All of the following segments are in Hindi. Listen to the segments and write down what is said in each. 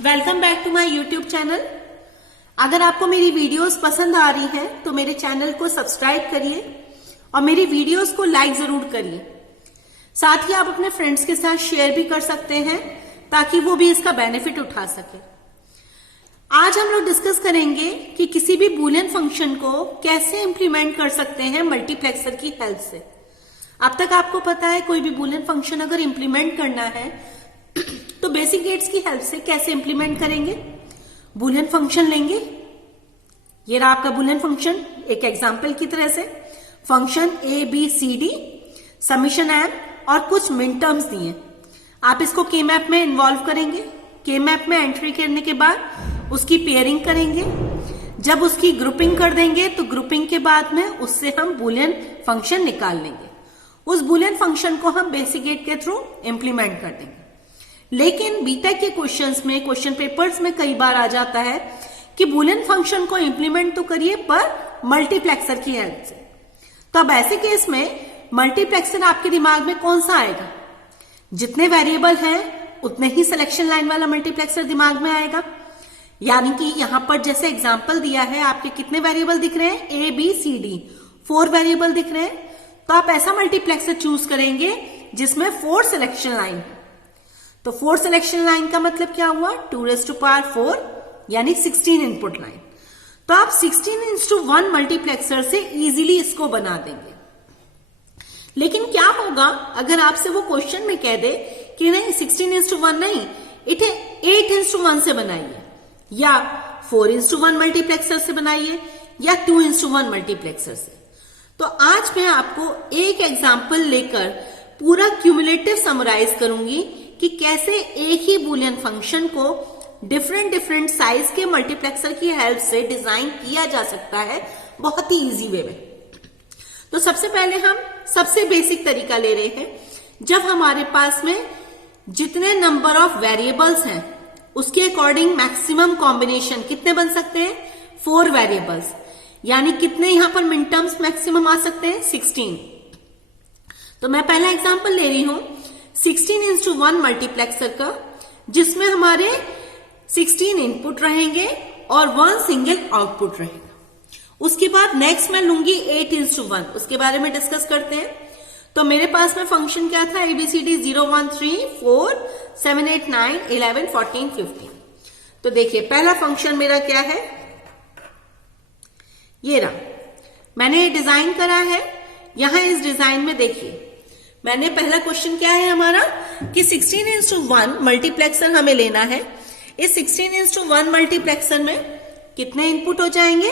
Welcome back to my YouTube channel. अगर आपको मेरी वीडियोस पसंद आ रही है तो मेरे चैनल को सब्सक्राइब करिए और मेरी वीडियोस को लाइक जरूर करिए। साथ ही आप अपने फ्रेंड्स के साथ शेयर भी कर सकते हैं ताकि वो भी इसका बेनिफिट उठा सके। आज हम लोग डिस्कस करेंगे कि किसी भी बूलियन फंक्शन को कैसे इंप्लीमेंट कर सकते हैं मल्टीप्लेक्सर की हेल्प से। अब तक आपको पता है कोई भी बूलियन फंक्शन अगर इंप्लीमेंट करना है तो बेसिक गेट्स की हेल्प से कैसे इंप्लीमेंट करेंगे। बूलियन फंक्शन लेंगे, ये रहा आपका बूलियन फंक्शन एक एग्जांपल की तरह से। Function A B C D summation M और कुछ मिन टर्म्स दिए। आप इसको के मैप में इन्वॉल्व करेंगे। के मैप में एंट्री करने के बाद उसकी पेयरिंग करेंगे। जब उसकी ग्रुपिंग कर देंगे तो ग्रुपिंग के बाद में उससे हम बूलियन फंक्शन निकाल लेंगे। उस बूलियन फंक्शन को हम बेसिक गेट के थ्रू इंप्लीमेंट कर देंगे। लेकिन बीटेक के क्वेश्चंस में, क्वेश्चन पेपर्स में कई बार आ जाता है कि बूलियन फंक्शन को इंप्लीमेंट तो करिए पर मल्टीप्लेक्सर की हेल्प से। तो अब ऐसे केस में मल्टीप्लेक्सर आपके दिमाग में कौन सा आएगा? जितने वेरिएबल हैं उतने ही सिलेक्शन लाइन वाला मल्टीप्लेक्सर दिमाग में आएगा। यानी कि यहां पर जैसे एग्जांपल दिया है, आपके कितने वेरिएबल दिख रहे हैं? A B C D 4 variable दिख रहे हैं। तो आप ऐसा मल्टीप्लेक्सर चूज करेंगे जिसमें 4 सिलेक्शन लाइन है। तो 4 सिलेक्शन लाइन का मतलब क्या हुआ? 2⁴ यानी 16 इनपुट लाइन। तो आप 16:1 मल्टीप्लेक्सर से इजीली इसको बना देंगे। लेकिन क्या होगा अगर आपसे वो क्वेश्चन में कह दे कि नहीं 16:1 नहीं, इसे 8:1 से बनाइए या 4:1 मल्टीप्लेक्सर से बनाइए या 2:1 मल्टीप्लेक्सर से। तो आज मैं आपको एक एग्जाम्पल लेकर पूरा क्यूमुलेटिव समराइज करूंगी कि कैसे एक ही बूलियन फंक्शन को डिफरेंट साइज के मल्टीप्लेक्सर की हेल्प से डिजाइन किया जा सकता है बहुत ही इजी वे में। तो सबसे पहले हम सबसे बेसिक तरीका ले रहे हैं। जब हमारे पास में जितने नंबर ऑफ वेरिएबल्स हैं उसके अकॉर्डिंग मैक्सिमम कॉम्बिनेशन कितने बन सकते हैं? 4 वेरिएबल्स। यानी कितने यहां पर मिन टर्म्स मैक्सिमम आ सकते हैं? 16। तो मैं पहला एग्जांपल ले रही हूं 16:1 मल्टीप्लेक्सर का, जिसमें हमारे 16 इनपुट रहेंगे और 1 सिंगल आउटपुट रहेगा। उसके बाद नेक्स्ट मैं लूंगी 8:1, उसके बारे में डिस्कस करते हैं। तो मेरे पास में फंक्शन क्या था? ABCD 0 1 3 4 7 8 9 11 14 15। तो देखिए पहला फंक्शन मेरा क्या है, ये रहा। मैंने डिजाइन करा है। यहां इस डिजाइन में देखिए मैंने पहला क्वेश्चन क्या है हमारा कि 16:1 मल्टीप्लेक्सर हमें लेना है। इस 16:1 मल्टीप्लेक्सर में कितने इनपुट हो जाएंगे?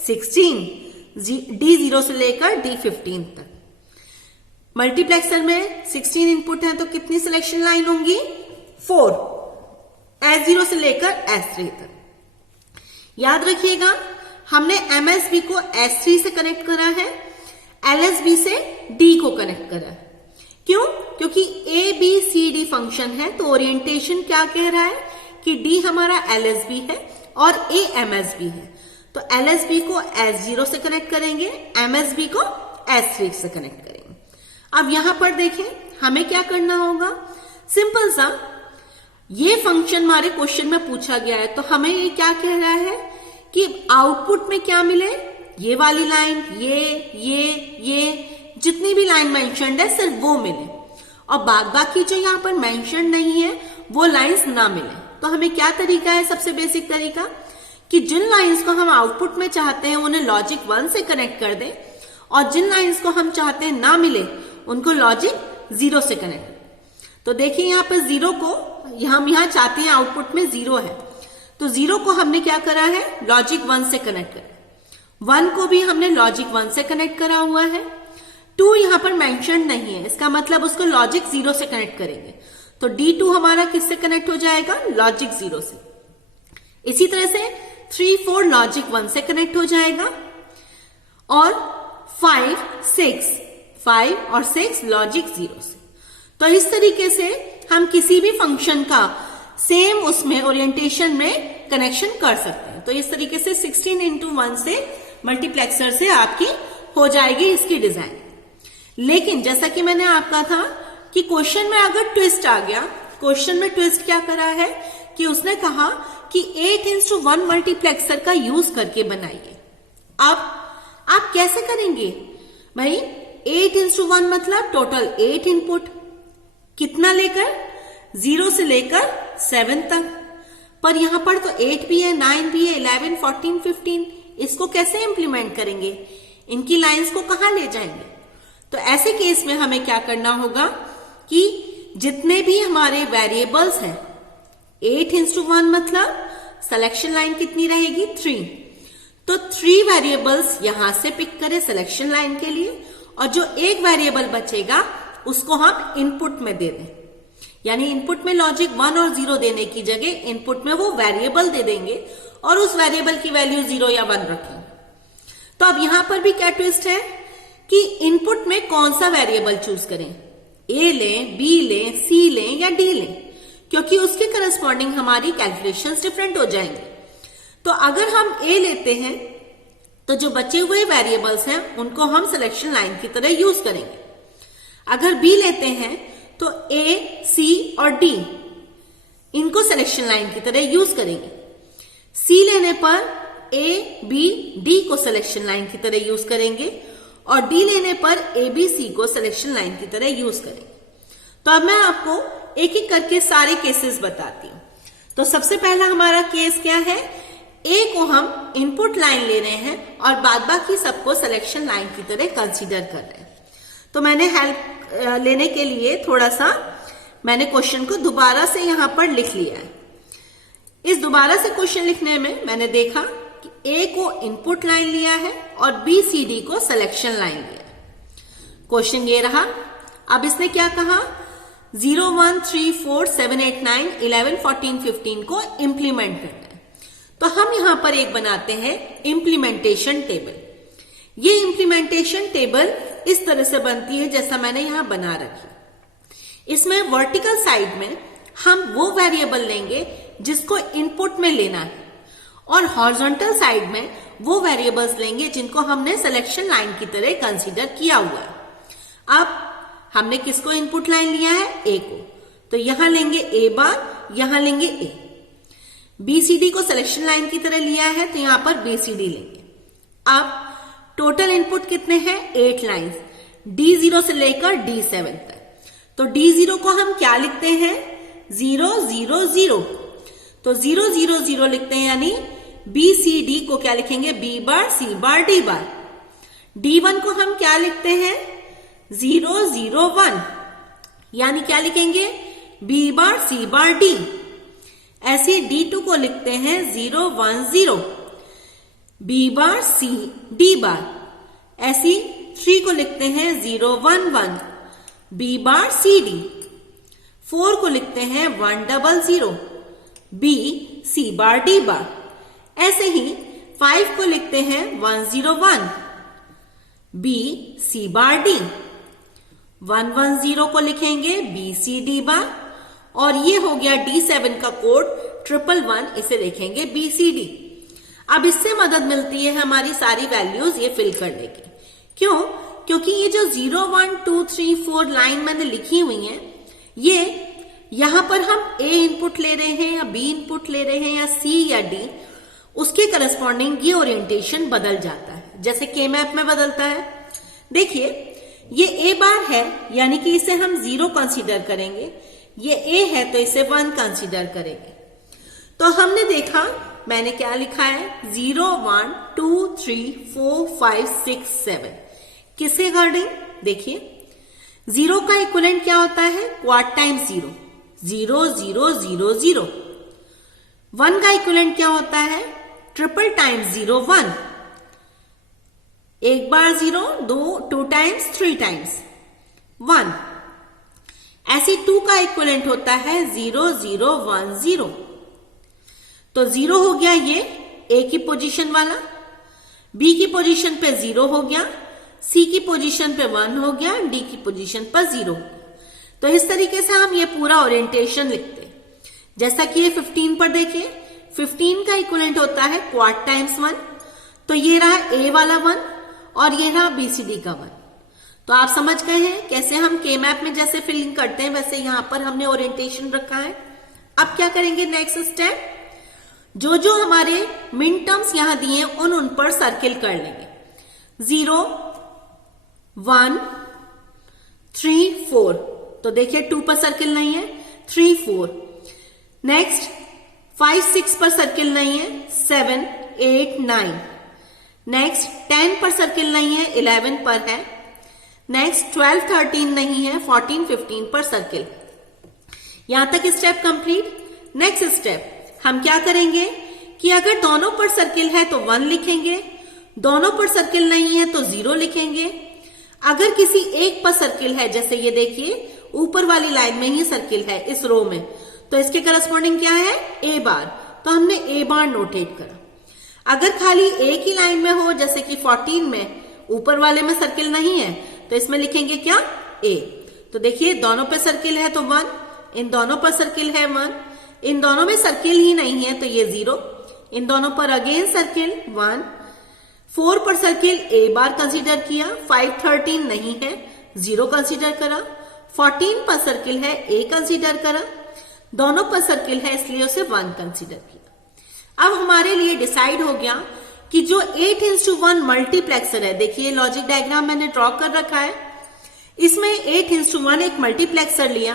16, D0 से लेकर D15 तक। मल्टीप्लेक्सर में 16 इनपुट है तो कितनी सिलेक्शन लाइन होंगी? 4, S0 से लेकर S3 तक। याद रखिएगा हमने MSB को S3 से कनेक्ट करा है, LSB से D को कनेक्ट करा है। क्यों? क्योंकि ABCD फंक्शन है तो ओरिएंटेशन क्या कह रहा है कि D हमारा LSB है और A MSB है। तो LSB को S0 से कनेक्ट करेंगे, MSB को S3 से कनेक्ट करेंगे। अब यहां पर देखें हमें क्या करना होगा, सिंपल सा। ये फंक्शन हमारे क्वेश्चन में पूछा गया है तो हमें ये क्या कह रहा है कि आउटपुट में क्या मिले? ये वाली लाइन, ये जितनी भी लाइन मेंशन्ड है सिर्फ वो मिले और बाकी जो यहां पर मेंशन्ड नहीं है वो लाइंस ना मिले। तो हमें क्या तरीका है? सबसे बेसिक तरीका कि जिन लाइंस को हम आउटपुट में चाहते हैं उन्हें लॉजिक 1 से कनेक्ट कर दें और जिन लाइंस को हम चाहते हैं ना मिले उनको लॉजिक 0 से कनेक्ट। तो देखिए यहां पर 0 को हम यहां चाहते हैं आउटपुट में 0 है तो 0 को हमने क्या करा है? लॉजिक 1 से कनेक्ट करा। 1 को भी हमने लॉजिक 1 से कनेक्ट करा हुआ है। 2 यहां पर मेंशन नहीं है, इसका मतलब उसको लॉजिक 0 से कनेक्ट करेंगे। तो D2 हमारा किससे कनेक्ट हो जाएगा? लॉजिक 0 से। इसी तरह से 3 4 लॉजिक 1 से कनेक्ट हो जाएगा और 5 और 6 लॉजिक 0 से। तो इस तरीके से हम किसी भी फंक्शन का सेम उसमें ओरिएंटेशन में कनेक्शन कर सकते हैं। तो इस तरीके से 16:1 से मल्टीप्लेक्सर से आपकी हो जाएगी इसकी डिजाइन। लेकिन जैसा कि मैंने आपका था कि क्वेश्चन में अगर ट्विस्ट आ गया, क्वेश्चन में ट्विस्ट क्या करा है कि उसने कहा कि 8:1 मल्टीप्लेक्सर का यूज करके बनाइए। अब आप कैसे करेंगे भाई? 8:1 मतलब टोटल 8 इनपुट, कितना लेकर? 0 से लेकर 7 तक। पर यहां पर तो 8 भी है, 9 भी है, 11, 14, 15। इसको कैसे इंप्लीमेंट करेंगे? इनकी लाइंस को कहां ले जाएंगे? तो ऐसे केस में हमें क्या करना होगा कि जितने भी हमारे वेरिएबल्स हैं, 8:1 मतलब सिलेक्शन लाइन कितनी रहेगी? 3। तो 3 वेरिएबल्स यहां से पिक करें सिलेक्शन लाइन के लिए, और जो एक वेरिएबल बचेगा उसको हम इनपुट में दे दें। यानी इनपुट में लॉजिक 1 और 0 देने की जगह इनपुट में वो वेरिएबल दे देंगे और उस वेरिएबल की वैल्यू 0 या 1 रखेंगे। तो अब यहां पर भी क्या ट्विस्ट है कि इनपुट में कौन सा वेरिएबल चूज करें? ए लें, बी लें, सी लें या डी लें, क्योंकि उसके करस्पॉन्डिंग हमारी कैलकुलेशंस डिफरेंट हो जाएंगे। तो अगर हम ए लेते हैं तो जो बचे हुए वेरिएबल्स हैं उनको हम सिलेक्शन लाइन की तरह यूज करेंगे। अगर बी लेते हैं तो ए, सी और डी इनको सिलेक्शन लाइन की तरह यूज करेंगे। सी लेने पर ए, बी, डी को सिलेक्शन लाइन की तरह यूज करेंगे और डी लेने पर ए, बी, सी को सिलेक्शन लाइन की तरह यूज करेंगे। तो अब मैं आपको एक एक करके सारे केसेस बताती हूं। तो सबसे पहला हमारा केस क्या है? ए को हम इनपुट लाइन ले रहे हैं और बाद बाकी सबको सिलेक्शन लाइन की तरह कंसीडर कर रहे हैं। तो मैंने हेल्प लेने के लिए थोड़ा सा मैंने क्वेश्चन को दोबारा से यहां पर लिख लिया है। इस दोबारा से क्वेश्चन लिखने में मैंने देखा कि ए को इनपुट लाइन लिया है और बी, सी, डी को सिलेक्शन लाइन लिया है। क्वेश्चन ये रहा। अब इसने क्या कहा? 0, 1, 3, 4, 7, 8, 9, 11, 14, 15 को इंप्लीमेंट करना है। तो हम यहां पर एक बनाते हैं इंप्लीमेंटेशन टेबल। ये इंप्लीमेंटेशन टेबल इस तरह से बनती है जैसा मैंने यहां बना रखी। इसमें वर्टिकल साइड में हम वो वेरिएबल लेंगे जिसको इनपुट में लेना है और हॉरिजॉन्टल साइड में वो वेरिएबल्स लेंगे जिनको हमने सिलेक्शन लाइन की तरह कंसीडर किया हुआ है। अब हमने किसको इनपुट लाइन लिया है? ए को। तो यहां लेंगे ए बार, यहां लेंगे ए। बीसीडी को सिलेक्शन लाइन की तरह लिया है तो यहां पर बीसीडी लेंगे। अब टोटल इनपुट कितने हैं? 8 लाइंस, D0 से लेकर D7 तक। तो D0 को हम क्या लिखते हैं? 0, 0, 0। तो 0, 0, 0 लिखते हैं, यानी BCD को क्या लिखेंगे? B बार, C बार, D बार। D1 को हम क्या लिखते हैं? 0, 0, 1, यानी क्या लिखेंगे? B बार, C बार, D। ऐसे D2 को लिखते हैं 0, 1, 0, B बार, C, D बार। ऐसी 3 को लिखते हैं 0, 1, 1, B बार, C, D। 4 को लिखते हैं 1, 0, 0, B, C बार, D बार। ऐसे ही 5 को लिखते हैं 1, 0, 1, B, C बार, D। 1, 1, 0 को लिखेंगे B, C, D बार। और ये हो गया D7 का कोड 111, इसे लिखेंगे BCD। अब इससे मदद मिलती है हमारी सारी वैल्यूज ये फिल करने की। क्यों? क्योंकि ये जो 0, 1, 2, 3, 4 लाइन मैंने लिखी हुई है, ये यहां पर हम A इनपुट ले रहे हैं या B इनपुट ले रहे हैं या C या D, उसके करस्पॉन्डिंग ये ओरिएंटेशन बदल जाता है, जैसे के मैप में बदलता है। देखिए ये A बार है, यानी कि इसे हम 0 कंसीडर करेंगे। ये A है तो इसे 1 कंसीडर करेंगे। तो हमने देखा, मैंने क्या लिखा है? 0, 1, 2, 3, 4, 5, 6, 7। किसके अकॉर्डिंग? देखिए 0 का इक्विवेलेंट क्या होता है? Quad times 0, 0, 0, 0, 0। 1 का इक्विवेलेंट क्या होता है? Triple times 0, 1। एक बार 0, 2 टाइम्स, 3 टाइम्स 1। ऐसी 2 का इक्विवेलेंट होता है 0, 0, 1, 0। तो 0 हो गया ये A की पोजीशन वाला, B की पोजीशन पे 0 हो गया, C की पोजीशन पे 1 हो गया, D की पोजीशन पर 0। तो इस तरीके से हम ये पूरा ओरिएंटेशन लिखते हैं। जैसा कि ये 15 पर देखिए, 15 का इक्विवेलेंट होता है क्वाड टाइम्स 1। तो ये रहा A वाला 1 और ये रहा BCD का 1। तो आप समझ गए हैं कैसे हम के मैप में जैसे फिलिंग करते हैं वैसे यहां पर हमने ओरिएंटेशन रखा है। अब क्या करेंगे नेक्स्ट स्टेप, जो जो हमारे मिन टर्म्स यहां दिए उन पर सर्किल कर लेंगे। 0, 1, 3, 4, तो देखिए 2 पर सर्किल नहीं है, 3, 4। नेक्स्ट 5, 6 पर सर्किल नहीं है, 7, 8, 9। नेक्स्ट 10 पर सर्किल नहीं है, 11 पर है। नेक्स्ट 12, 13 नहीं है, 14, 15 पर सर्किल। यहां तक स्टेप कंप्लीट। नेक्स्ट स्टेप हम क्या करेंगे कि अगर दोनों पर सर्किल है तो 1 लिखेंगे, दोनों पर सर्किल नहीं है तो 0 लिखेंगे। अगर किसी एक पर सर्किल है, जैसे ये देखिए ऊपर वाली लाइन में ही सर्किल है इस रो में, तो इसके करस्पॉन्डिंग क्या है, ए बार, तो हमने ए बार नोटेट करा। अगर खाली एक ही लाइन में हो, जैसे कि 14 में ऊपर वाले में सर्किल नहीं है, तो इसमें लिखेंगे क्या, ए। तो देखिए दोनों पे सर्किल है तो 1, इन दोनों पर सर्किल है 1, इन दोनों में सर्किल ही नहीं है तो ये 0, इन दोनों पर अगेन सर्किल 1, 4 पर सर्किल ए बार कंसीडर किया, 5, 13 नहीं है 0 कंसीडर करा, 14 पर सर्किल है ए कंसीडर करा, दोनों पर सर्किल है इसलिए उसे 1 कंसीडर किया। अब हमारे लिए डिसाइड हो गया कि जो 8:1 मल्टीप्लेक्सर है, देखिए लॉजिक डायग्राम मैंने ड्रॉ कर रखा है, इसमें 8:1 एक मल्टीप्लेक्सर लिया,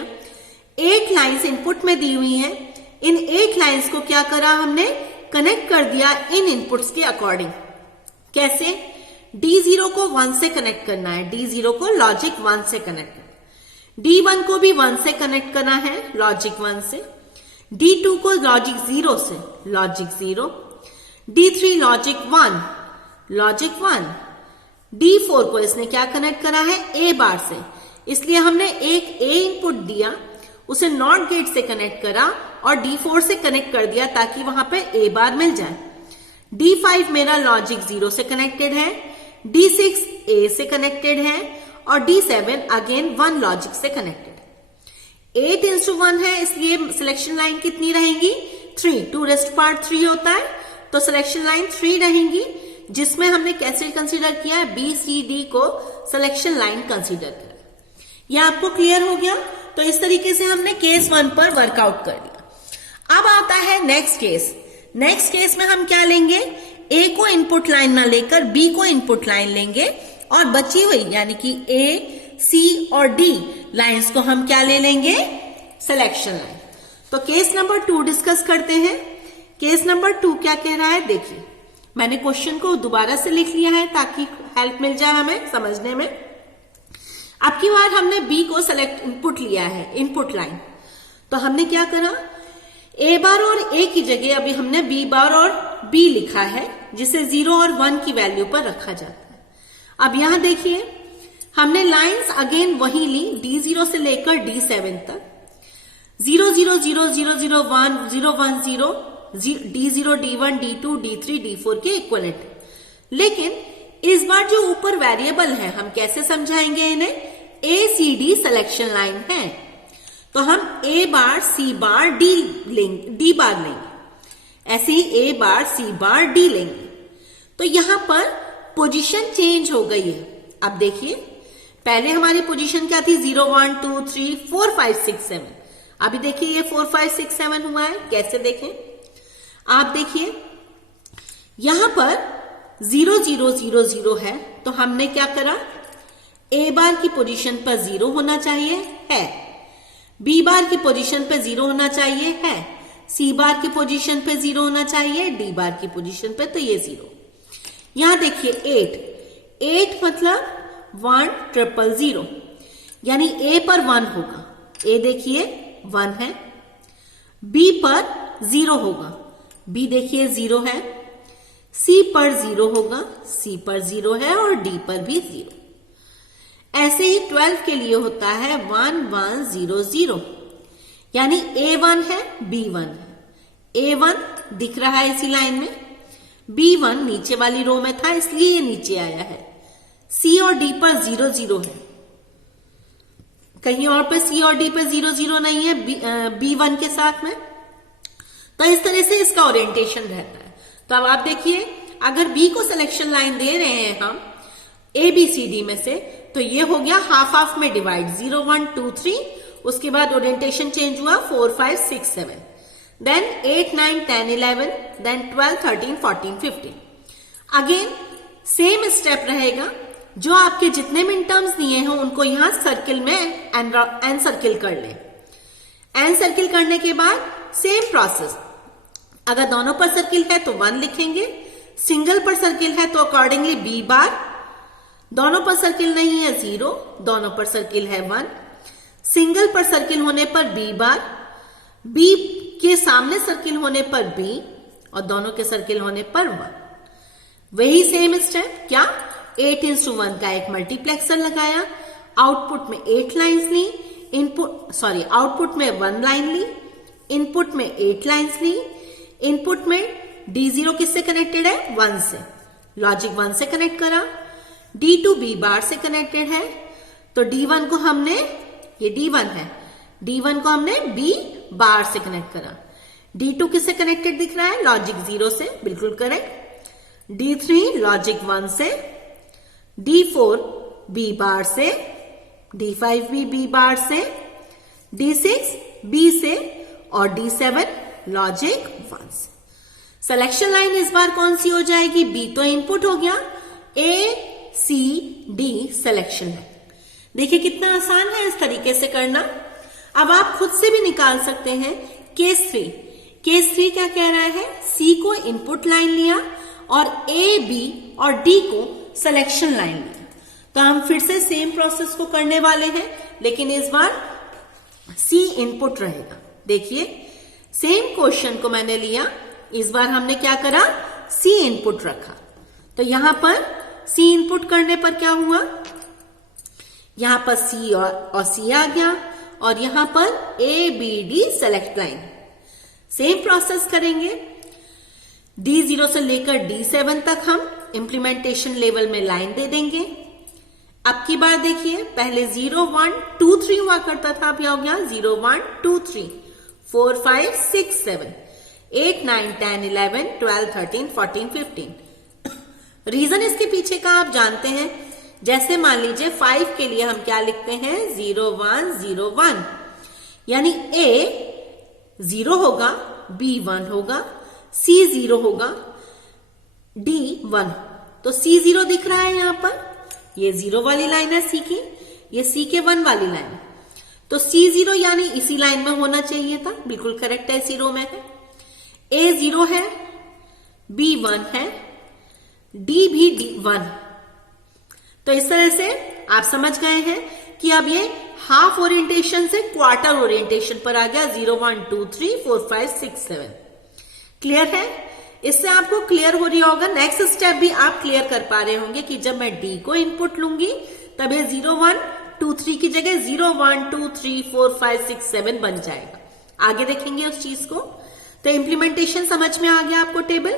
8 लाइंस इनपुट में दी हुई हैं, इन 8 लाइंस को क्या करा हमने, कनेक्ट कर दिया इन इनपुट्स के अकॉर्डिंग। कैसे, D0 को 1 से कनेक्ट करना है, D0 को लॉजिक 1 से कनेक्ट करना है, D1 को भी 1 से कनेक्ट करना है लॉजिक 1 से, D2 को लॉजिक 0 से logic 0, D3 logic 1 logic 1, D4 को इसने क्या कनेक्ट करा है, ए बार से, इसलिए हमने एक ए इनपुट दिया, उसे नॉट गेट से कनेक्ट करा और D4 से कनेक्ट कर दिया ताकि वहां पे ए बार मिल जाए। D5 मेरा लॉजिक 0 से कनेक्टेड है, D6 ए से कनेक्टेड है और D7 अगेन 1 लॉजिक से कनेक्टेड है। 8:1 है इसलिए सिलेक्शन लाइन कितनी रहेंगी, 3, 2⁻³ होता है, तो सिलेक्शन लाइन 3 रहेंगी, जिसमें हमने कैसे कंसीडर किया है, BCD को सिलेक्शन लाइन कंसीडर किया। यह आपको क्लियर हो गया। तो इस तरीके से हमने केस 1 पर वर्कआउट कर लिया। अब आता है नेक्स्ट केस। नेक्स्ट केस में हम क्या लेंगे, ए को इनपुट लाइन ना लेकर बी को इनपुट लाइन लेंगे और बची हुई यानी कि ए, सी और डी लाइंस को हम क्या ले लेंगे, सिलेक्शन लाइन। तो केस नंबर 2 डिस्कस करते हैं। केस नंबर 2 क्या कह रहा है, देखिए मैंने क्वेश्चन को दोबारा से लिख लिया है ताकि हेल्प मिल जाए हमें समझने में। अब की बार हमने बी को सेलेक्ट इनपुट लिया है, इनपुट लाइन, तो हमने क्या करा, ए बार और ए की जगह अभी हमने बी बार और बी लिखा है, जिसे 0 और 1 की वैल्यू पर रखा जाता है। अब यहां देखिए हमने लाइंस अगेन वही ली, D0 से लेकर D7 तक, 0 0 0 0 0 1 0 1 0, D0 D1 D2 D3 D4 के इक्वलेंट। लेकिन इस बार जो ऊपर वेरिएबल है हम कैसे समझाएंगे इन्हें, ACD सिलेक्शन लाइन है, तो हम A bar C bar D लेंगे, D बार लेंगे, ऐसे ही A bar C bar D लेंगे। तो यहां पर पोजीशन चेंज हो गई है। अब देखिए पहले हमारी पोजीशन क्या थी, 0 1 2 3 4 5 6 7, अभी देखिए ये 4 5 6 7 हुआ है। कैसे देखें, आप देखिए यहां पर 0 0 0 0 है, तो हमने क्या करा, ए बार की पोजीशन पर 0 होना चाहिए है, बी बार की पोजीशन पे 0 होना चाहिए है, सी बार की पोजीशन पे 0 होना चाहिए, डी बार की पोजीशन पे, तो ये 0। यहां देखिए 8 मतलब 1 0 0, यानी ए पर 1 होगा, ए देखिए 1 है, बी पर 0 होगा, बी देखिए 0 है, सी पर 0 होगा, सी पर 0 है और डी पर भी 0। ऐसे ही 12 के लिए होता है 1 1 0 0, यानी A1 है B1 है, A1 दिख रहा है इसी लाइन में, B1 नीचे वाली रो में था इसलिए ये नीचे आया है, C और D पर 0 0 है, कहीं और पे C और D पे 0 0 नहीं है B1 के साथ में। तो इस तरह से इसका ओरिएंटेशन रहता है। तो अब आप देखिए अगर B को सिलेक्शन लाइन दे रहे हैं हम ABCD में से, तो ये हो गया हाफ हाफ में डिवाइड, 0 1 2 3, उसके बाद ओरिएंटेशन चेंज हुआ 4 5 6 7, then 8, 9, 10, 11, then 12, 13, 14, 15. Again same step रहेगा, जो आपके जितने मिन टर्म्स दिए हैं उनको यहां सर्किल में एन सर्किल कर ले। एन सर्किल करने के बाद सेम प्रोसेस, अगर दोनों पर सर्किल है तो 1 लिखेंगे, सिंगल पर सर्किल है तो अकॉर्डिंगली बी बार, दोनों पर सर्किल नहीं है 0, दोनों पर सर्किल है 1, सिंगल पर सर्किल होने पर बी बार, बी के सामने सर्किल होने पर बी और दोनों के सर्किल होने पर 1। वही सेम स्टेप, क्या 8:1 का एक मल्टीप्लेक्सर लगाया, आउटपुट में 8 लाइंस ली, आउटपुट में 1 लाइन ली, इनपुट में 8 लाइंस ली, इनपुट में D0 किससे कनेक्टेड है 1 से, लॉजिक 1 से कनेक्ट करा, D2 B बार से कनेक्टेड है, तो D1 को हमने, ये D1 है, D1 को हमने B बार से कनेक्ट करा, D2 किससे कनेक्टेड दिख रहा है, लॉजिक 0 से, बिल्कुल करेक्ट, D3 लॉजिक 1 से, D4 B बार से, D5 भी B बार से, D6 B से और D7 लॉजिक 1 से। सिलेक्शन लाइन इस बार कौन सी हो जाएगी, बी तो इनपुट हो गया, ACD सिलेक्शन लाइन। देखिए कितना आसान है इस तरीके से करना। अब आप खुद से भी निकाल सकते हैं केस 3। केस 3 क्या कह रहा है, सी को इनपुट लाइन लिया और A, B और D को सिलेक्शन लाइन लिया। तो हम फिर से सेम प्रोसेस को करने वाले हैं, लेकिन इस बार सी इनपुट रहेगा। देखिए सेम क्वेश्चन को मैंने लिया, इस बार हमने क्या करा, सी इनपुट रखा। तो यहां पर सी इनपुट करने पर क्या हुआ, यहां पर सी और सी आ गया और यहां पर ABD select line. Same process करेंगे, D0 से लेकर D7 तक हम इंप्लीमेंटेशन लेवल में लाइन दे देंगे। अब की बार देखिए, पहले 0, 1, 2, 3 हुआ करता था, अब क्या हो गया 0, 1, 2, 3, 4, 5, 6, 7, 8, 9, 10, 11, 12, 13, 14, 15। रीजन इसके पीछे का आप जानते हैं। जैसे मान लीजिए 5 के लिए हम क्या लिखते हैं, 0, 1, 0, 1, यानी A 0 होगा, B 1 होगा, C 0 होगा, D 1। तो C 0 दिख रहा है यहां पर, ये 0 वाली लाइन है C की, ये C के 1 वाली लाइन है। तो C 0 यानी इसी लाइन में होना चाहिए था, बिल्कुल करेक्ट है, इसी रो में है। A 0 है, B 1 है, D भी D1। तो इस तरह से आप समझ गए हैं कि अब ये हाफ ओरिएंटेशन से क्वार्टर ओरिएंटेशन पर आ गया, 0, 1, 2, 3, 4, 5, 6, 7। क्लियर है? इससे आपको क्लियर हो रही होगा, नेक्स्ट स्टेप भी आप क्लियर कर पा रहे होंगे कि जब मैं D को इनपुट लूंगी तब ये 0, 1, 2, 3 की जगह 0, 1, 2, 3, 4, 5, 6, 7 बन जाएगा। आगे देखेंगे उस चीज को। तो इंप्लीमेंटेशन समझ में आ गया आपको टेबल।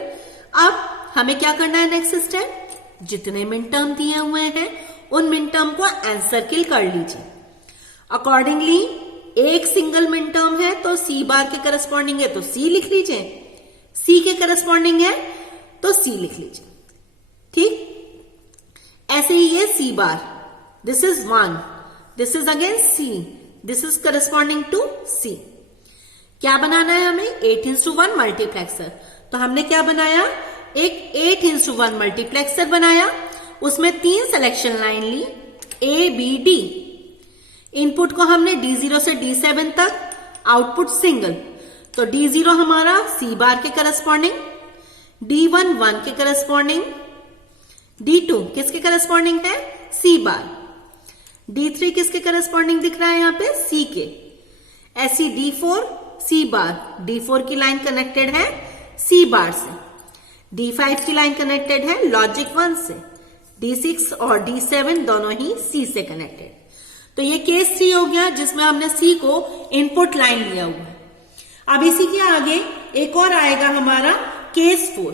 अब हमें क्या करना है, नेक्स्ट स्टेप, जितने मिन टर्म दिए हुए हैं उन मिन टर्म को एनसर्किल कर लीजिए। अकॉर्डिंगली एक सिंगल मिन टर्म है तो सी बार के करस्पॉन्डिंग है तो सी लिख लीजिए, सी के करस्पॉन्डिंग है तो सी लिख लीजिए। ठीक, ऐसे ही ये C bar, this is 1, this is again C, this is corresponding to C. क्या बनाना है हमें, 8:1 मल्टीप्लेक्सर। तो हमने क्या बनाया, एक 8:1 मल्टीप्लेक्सर बनाया, उसमें 3 सिलेक्शन लाइन ली, A, B, D। इनपुट को हमने D0 से D7 तक, आउटपुट सिंगल। तो D0 हमारा C बार के करस्पॉन्डिंग, D1 1 के करस्पॉन्डिंग, D2 किसके करस्पॉन्डिंग है, C बार, D3 किसके करस्पॉन्डिंग दिख रहा है यहां पे, C के। ऐसी D4 C बार, D4 की लाइन कनेक्टेड है C बार से, D5 की लाइन कनेक्टेड है लॉजिक 1 से, D6 और D7 दोनों ही C से कनेक्टेड। तो ये केस 3 हो गया जिसमें हमने C को इनपुट लाइन लिया हुआ है। अब इसी के आगे एक और आएगा हमारा केस 4,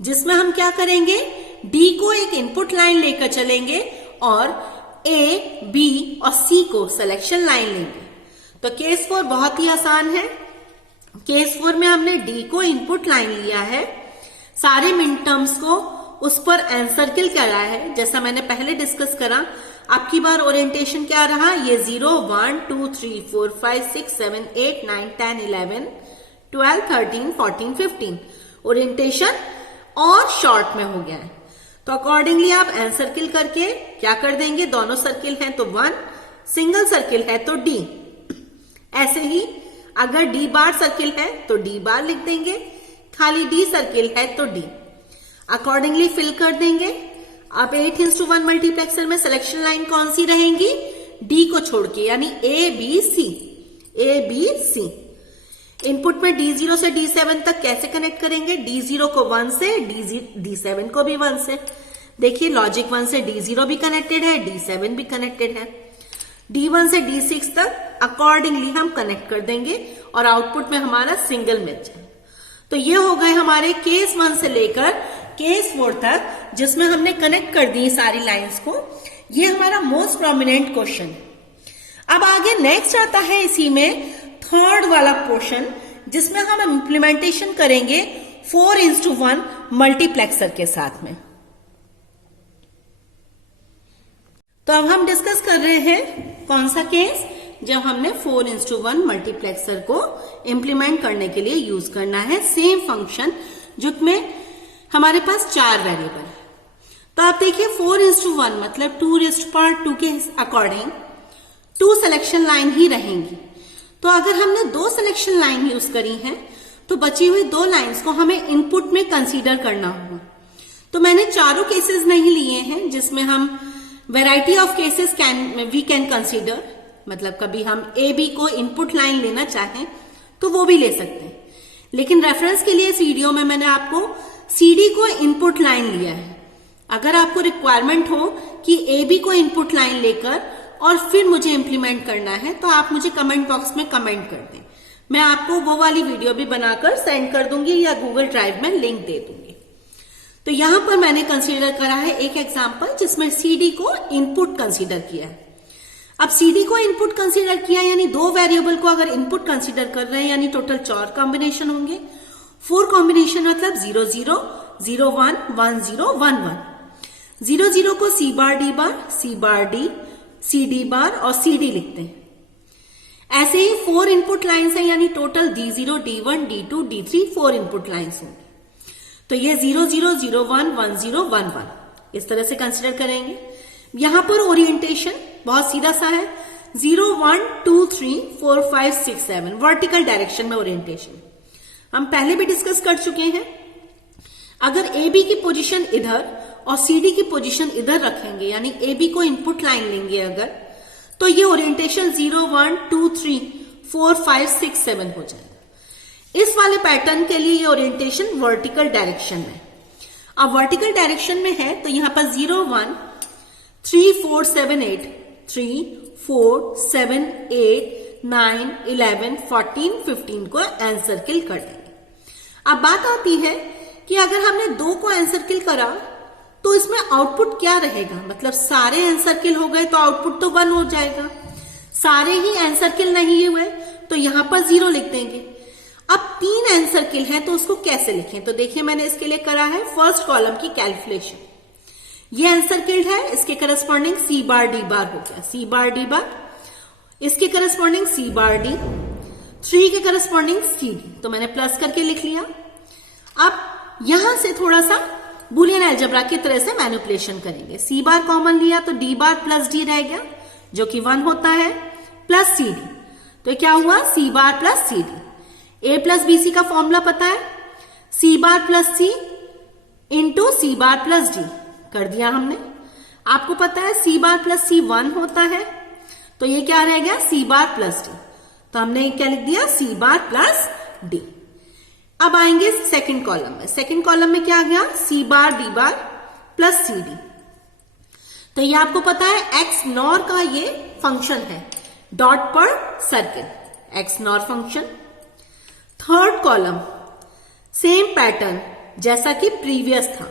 जिसमें हम क्या करेंगे, D को एक इनपुट लाइन लेकर चलेंगे और A, B और C को सिलेक्शन लाइन लेंगे। तो केस 4 बहुत ही आसान है। केस 4 में हमने D को इनपुट लाइन लिया है, सारे मिन टर्म्स को उस पर एनसर्किल करा है, जैसा मैंने पहले डिस्कस करा। आपकी बार ओरिएंटेशन क्या रहा, ये 0, 1, 2, 3, 4, 5, 6, 7, 8, 9, 10, 11, 12, 13, 14, 15 ओरिएंटेशन और शॉर्ट में हो गया है। तो अकॉर्डिंगली आप एन सर्किल करके क्या कर देंगे, दोनों सर्किल हैं तो 1, सिंगल सर्किल है तो D। ऐसे ही अगर D बार सर्किल है तो D बार लिख देंगे, खाली D सर्किल है तो D। अकॉर्डिंगली फिल कर देंगे। अब 8:1 मल्टीप्लेक्सर में सिलेक्शन लाइन कौन सी रहेंगी, D को छोड़ के, यानी ABC। इनपुट में D0 से D7 तक कैसे कनेक्ट करेंगे, D0 को 1 से, D7 को भी 1 से। देखिए लॉजिक 1 से D0 भी कनेक्टेड है, D7 भी कनेक्टेड है। D1 से D6 तक अकॉर्डिंगली हम कनेक्ट कर देंगे और आउटपुट में हमारा सिंगल मिल जाए। तो ये हो गए हमारे केस 1 से लेकर केस 4 तक, जिसमें हमने कनेक्ट कर दी सारी लाइंस को। ये हमारा मोस्ट प्रोमिनेंट क्वेश्चन है। अब आगे नेक्स्ट आता है इसी में थर्ड वाला पोर्शन, जिसमें हम इंप्लीमेंटेशन करेंगे 4:1 मल्टीप्लेक्सर के साथ में। तो अब हम डिस्कस कर रहे हैं कौन सा केस, जब हमने 4:1 मल्टीप्लेक्सर को इंप्लीमेंट करने के लिए यूज करना है सेम फंक्शन, जिसमें हमारे पास 4 वेरिएबल है। तो आप देखिए 4:1 मतलब 2 के अकॉर्डिंग 2 सिलेक्शन लाइन ही रहेंगी। तो अगर हमने 2 सिलेक्शन लाइन यूज करी हैं तो बची हुई 2 लाइंस को हमें इनपुट में कंसीडर करना होगा। तो मैंने चारों केसेस नहीं लिए हैं, जिसमें हम variety of cases we can consider, मतलब कभी हम AB को इनपुट लाइन लेना चाहें तो वो भी ले सकते हैं। लेकिन रेफरेंस के लिए इस वीडियो में मैंने आपको CD को इनपुट लाइन लिया है। अगर आपको रिक्वायरमेंट हो कि AB को इनपुट लाइन लेकर और फिर मुझे इंप्लीमेंट करना है, तो आप मुझे कमेंट बॉक्स में कमेंट कर दें। मैं आपको वो वाली वीडियो भी बनाकर सेंड कर दूंगी या गूगल ड्राइव में लिंक दे दूंगी। तो यहां पर मैंने कंसीडर करा है एक एग्जांपल, जिसमें CD को इनपुट कंसीडर किया है। अब CD को इनपुट कंसीडर किया, यानी 2 वेरिएबल को अगर इनपुट कंसीडर कर रहे हैं, यानी टोटल 4 कॉम्बिनेशन होंगे। 4 कॉम्बिनेशन मतलब 0 0 0 1 1 0 1 1। 0 0 को C बार D बार, C बार D, CD बार और CD लिखते हैं। ऐसे ही 4 इनपुट लाइंस हैं, यानी total D0 D1 D2 D3 4 input lines होंगे। तो ये 0 0 0 1 1 0 1 1 इस तरह से कंसिडर करेंगे। यहां पर ओरिएंटेशन बहुत सीधा सा है, 0 1 2 3 4 5 6 7 वर्टिकल डायरेक्शन में ओरिएंटेशन। हम पहले भी डिस्कस कर चुके हैं। अगर AB की पोजीशन इधर और CD की पोजीशन इधर रखेंगे, यानी AB को इनपुट लाइन लेंगे अगर, तो ये ओरिएंटेशन 0 1 2 3 4 5 6 7 हो जाएगा। इस वाले पैटर्न के लिए ये ओरिएंटेशन वर्टिकल डायरेक्शन में। अब वर्टिकल डायरेक्शन में है तो यहां पर 0 1 3 4 7 8 3 4 7 8 9 11 14 15 को एन सर्किल कर देंगे। अब बात आती है कि अगर हमने 2 को एन सर्किल करा तो इसमें आउटपुट क्या रहेगा, मतलब सारे एन सर्किल हो गए तो आउटपुट तो 1 हो जाएगा। सारे ही एन सर्किल नहीं हुए तो यहां पर 0 लिख देंगे। अब 3 एन सर्किल है तो उसको कैसे लिखें, तो देखिए मैंने इसके लिए करा है फर्स्ट कॉलम की कैलकुलेशन। ये एन सर्किल है, इसके करस्पॉन्डिंग C बार D बार हो गया, C बार D बार, इसके करस्पॉन्डिंग C बार D, 3 के करस्पॉन्डिंग CD, तो मैंने प्लस करके लिख लिया। अब यहां से थोड़ा सा बुलियन अलजेब्रा की तरह से मैनिपुलेशन करेंगे। C बार कॉमन लिया तो D बार प्लस D रह गया, जो कि 1 होता है, प्लस CD, तो क्या हुआ C bar plus CD। A plus BC का फॉर्मूला पता है, C बार प्लस C इंटू C बार प्लस D कर दिया हमने। आपको पता है C बार प्लस C 1 होता है, तो ये क्या रह गया C बार प्लस D, तो हमने क्या लिख दिया C बार प्लस D। अब आएंगे सेकंड कॉलम में। सेकंड कॉलम में क्या आ गया C बार D बार प्लस CD, तो ये आपको पता है एक्स नॉर का ये फंक्शन है, डॉट पर circle x nor function. Third column same pattern जैसा कि प्रीवियस था,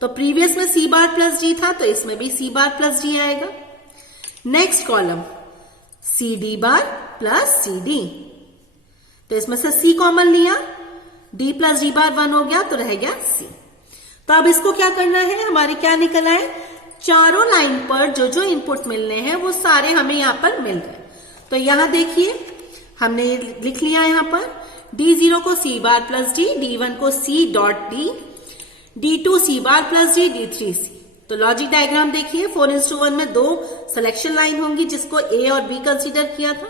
तो प्रीवियस में C बार प्लस D था तो इसमें भी C बार प्लस D आएगा। नेक्स्ट कॉलम CD बार प्लस CD, तो इसमें से C कॉमन लिया, D प्लस D बार 1 हो गया तो रह गया C। तो अब इसको क्या करना है, हमारे क्या निकल आए, चारों लाइन पर जो जो इनपुट मिलने हैं वो सारे हमें यहां पर मिल गए। तो यहां देखिए हमने लिख लिया यहां पर D0 को C बार प्लस D, D1 को C dot D, D2 C बार प्लस D, D3 C। तो लॉजिक डायग्राम देखिए, 4:1 में 2 सिलेक्शन लाइन होंगी जिसको A और B कंसीडर किया था।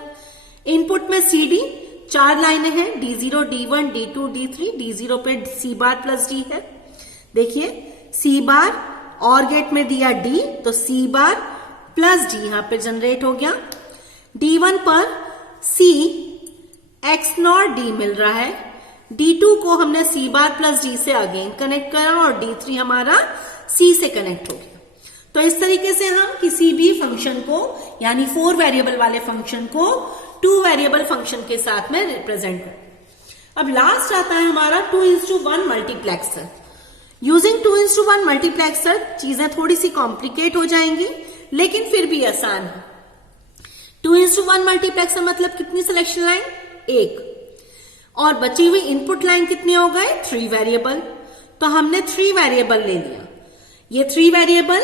इनपुट में CD 4 लाइनें हैं, D0, D1, D2, D3, D0 पे C बार प्लस D है। देखिए C बार और गेट में दिया D, तो C बार प्लस D यहां पे जनरेट हो गया। D1 पर C X नॉट D मिल रहा है, D2 को हमने C बार प्लस D से अगेन कनेक्ट करा और D3 हमारा C से कनेक्ट हो गया। तो इस तरीके से हम किसी भी फंक्शन को यानी 4 वेरिएबल वाले फंक्शन को 2 वेरिएबल फंक्शन के साथ में रिप्रेजेंट करते। अब लास्ट आता है हमारा 2:1 मल्टीप्लेक्सर। यूजिंग 2:1 मल्टीप्लेक्सर चीजें थोड़ी सी कॉम्प्लिकेट हो जाएंगी, लेकिन फिर भी आसान है। 2:1 मल्टीप्लेक्सर मतलब कितनी सिलेक्शन लाइन? 1, और बची हुई इनपुट लाइन कितनी हो गए? 3 वेरिएबल। तो हमने 3 वेरिएबल ले लिया। ये 3 वेरिएबल,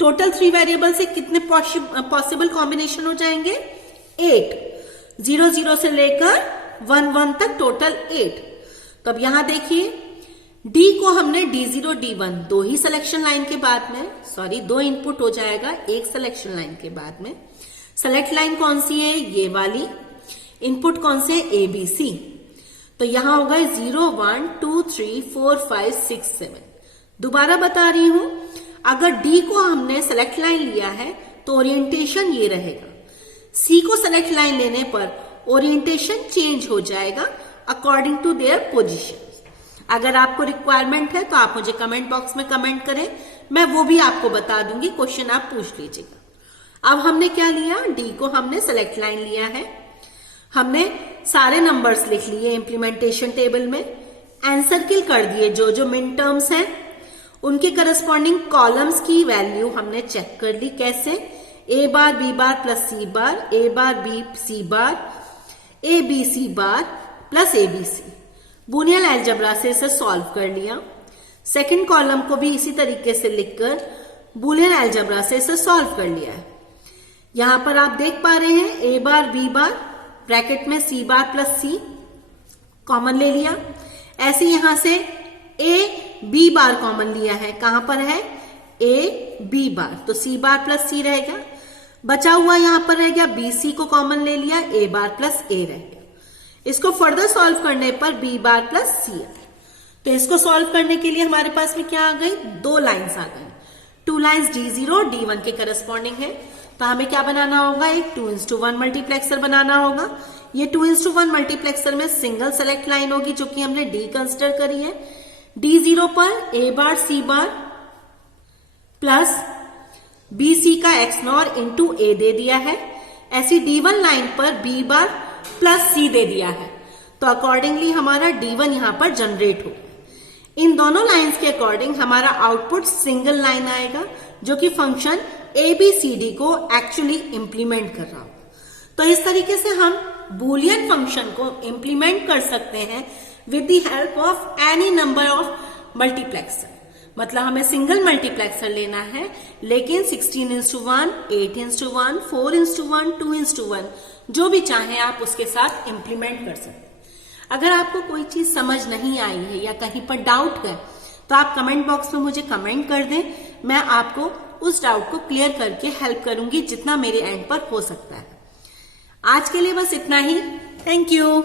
टोटल 3 वेरिएबल से कितने पॉसिबल कॉम्बिनेशन हो जाएंगे? 8। 0 0 से लेकर 1 1 तक टोटल 8। तो अब यहां देखिए D को हमने D0 D1 2 ही सिलेक्शन लाइन के बाद में, 2 इनपुट हो जाएगा एक सिलेक्शन लाइन के बाद में। सेलेक्ट लाइन कौन सी है? ये वाली। इनपुट कौन से? A B C। तो यहां हो गए 0 1 2 3 4 5 6 7। दोबारा बता रही हूं, अगर D को हमने सेलेक्ट लाइन लिया है तो ओरिएंटेशन ये रहेगा। C को सेलेक्ट लाइन लेने पर ओरिएंटेशन चेंज हो जाएगा अकॉर्डिंग टू देयर पोजीशन। अगर आपको रिक्वायरमेंट है तो आप मुझे कमेंट बॉक्स में कमेंट करें, मैं वो भी आपको बता दूंगी, क्वेश्चन आप पूछ लीजिएगा। अब हमने क्या लिया? D को हमने सेलेक्ट लाइन लिया है, हमने सारे नंबर्स लिख लिए इंप्लीमेंटेशन टेबल में, एनसर्किल कर दिए जो जो मिन टर्म्स हैं, उनके करस्पॉन्डिंग कॉलम्स की वैल्यू हमने चेक कर ली। कैसे? A bar B bar plus C bar, A bar B C bar, A B C bar plus A B C। Boolean algebra से इसे सॉल्व कर लिया। सेकंड कॉलम को भी इसी तरीके से लिखकर बूलियन अलजेब्रा से इसे सॉल्व कर लिया है। यहां पर आप देख पा रहे हैं A bar B bar bracket में C बार प्लस C कॉमन ले लिया। ऐसे यहां से A B बार कॉमन लिया है, कहां पर है? A B बार, तो C बार प्लस C रहेगा। बचा हुआ यहां पर रह गया B C को कॉमन ले लिया, A बार प्लस A रह गया। इसको फर्दर सॉल्व करने पर B बार प्लस C है। तो इसको सॉल्व करने के लिए हमारे पास में क्या आ गई? 2 लाइन्स आ गई। 2 लाइन्स D0 D1 के करस्पॉन्डिंग है, तो हमें क्या बनाना होगा? एक 2:1 मल्टीप्लेक्सर बनाना होगा। ये 2:1 मल्टीप्लेक्सर में सिंगल सेलेक्ट लाइन होगी जो कि हमने D कंसिडर करी है। D0 पर A bar C bar plus BC का XNOR इंटू A दे दिया है। ऐसी D1 लाइन पर B बार प्लस C दे दिया है, तो अकॉर्डिंगली हमारा D1 यहां पर जनरेट हो। इन दोनों लाइंस के अकॉर्डिंग हमारा आउटपुट सिंगल लाइन आएगा जो कि फंक्शन ABCD को एक्चुअली इंप्लीमेंट कर रहा होगा। तो इस तरीके से हम बूलियन फंक्शन को इंप्लीमेंट कर सकते हैं with the help of any number of multiplexer. मतलब हमें सिंगल मल्टीप्लेक्सर लेना है, लेकिन 16:1, 8:1, 4:1, 2:1 जो भी चाहे आप उसके साथ इंप्लीमेंट कर सकते हैं। अगर आपको कोई चीज समझ नहीं आई है या कहीं पर डाउट है तो आप कमेंट बॉक्स में मुझे कमेंट कर दें, मैं आपको उस डाउट को क्लियर करके हेल्प करूंगी जितना मेरे एंड पर हो सकता है। आज के लिए बस इतना ही। Thank you.